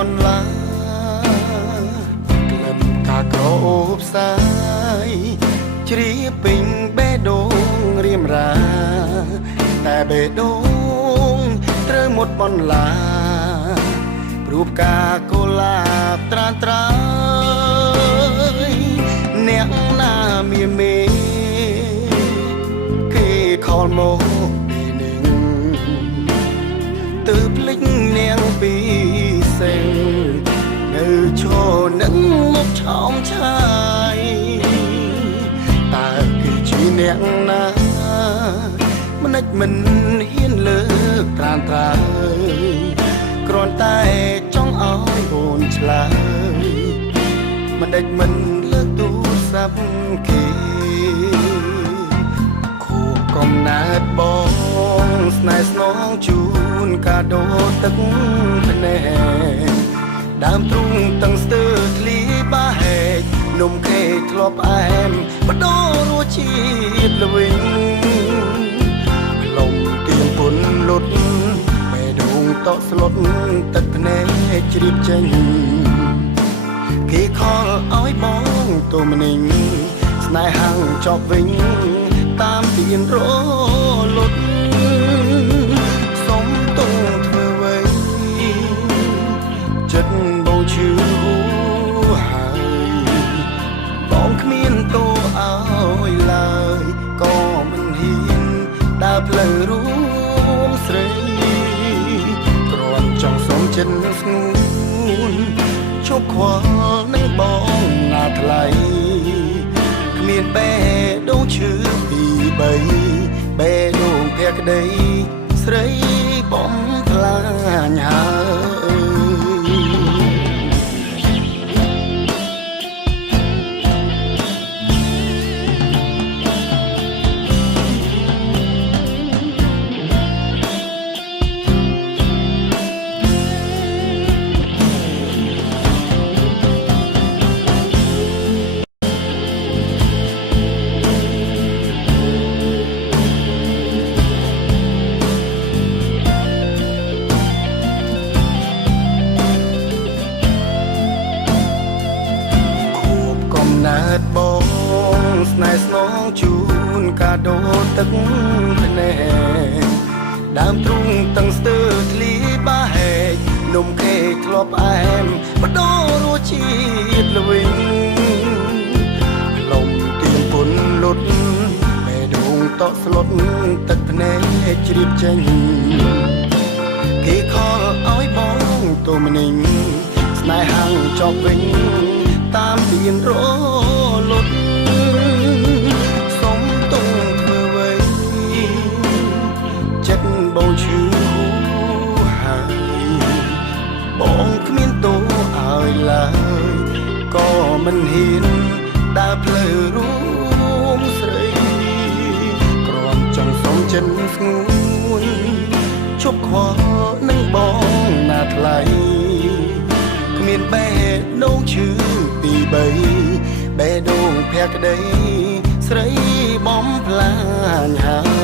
បន្លាក្លិនកាក្រអូបសាយជ្រាបពេញបេះដូងរៀមរាតែបេះដូងត្រូវមុតបន្លាព្រោះផ្កាកុលាបត្រានត្រើយអ្នកណាមានមេគេខលមកពីនឹងទើបភ្លេចនាងពីសេងនៅឈរនឹងមកឆោមឆាយតើគឺជាអ្នកណាមិនមិនហ៊ានលើកត្រានត្រើយគ្រាន់តែចង់ឲ្យអូនឆ្លើយមិនមិនលើកទូរស័ព្ទគេខួបកំណើតបងស្នេហ៍ស្នងជូនកាដូទឹកភ្នែកដើមទ្រូងទាំងស្ទើធ្លីបាហែកនំខេកធ្លាប់អែមបដូររសជាតិល្វីងលំទៀនពុនលុតបេះដូងតក់ស្លុតទឹកភ្នែកជ្រាបចេញគេខលឲ្យបងទូមនិញស្នេហាចប់វិញតាមទៀនរលត់សុំទងធ្វើໄວចិត្តបងឈឺហើយបងគ្មានតួឲ្យឡើយក៏មិនហ៊ានដើរផ្លូវរួមស្រីគ្រាន់ចង់សុំចិត្តស្ងួនជប់ខ្វល់នឹងបងណាថ្លៃគ្មានបេះដូងឈឺពីបីបេះដូងភក្តីស្រីបំផ្លាញហើយបងស្នេហ៍ស្នងជូនកាដូទឹកភ្នែកដើមទ្រូងទាំងស្ទើធ្លីបាហែកនំខេកធ្លាប់អែមបដូររសជាតិល្វីងលំទៀនពុនលុតបេះដូងតក់ស្លុតទឹកភ្នែកជ្រាបចេញគេខលឲ្យបងទូមនិញស្នេហាចប់វិញតាមទៀនរលត់សុំទងធ្វើໄວចិត្តបងឈឺហើយបងគ្មានតួឲ្យឡើយក៏មិនហ៊ានដើរផ្លូវរួមស្រីគ្រាន់ចង់សុំចិត្តស្ងួនជប់ខ្វល់នឹងបងណាថ្លៃគ្មានបេះដូងឈឺពីបីបេះដូងភក្តីស្រីបំផ្លាញហើយ